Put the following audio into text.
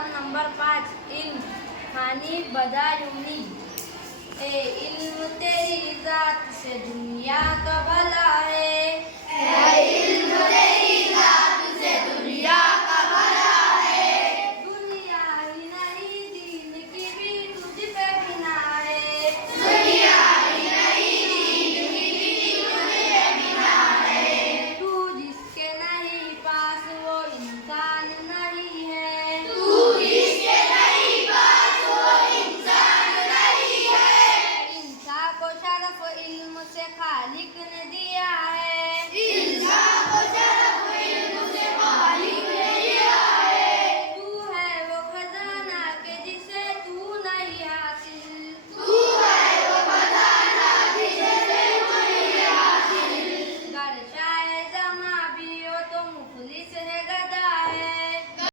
सवाल नंबर 5 इल्म मानी बदायूनी ए इल्म तेरी जात से दुनिया का भला है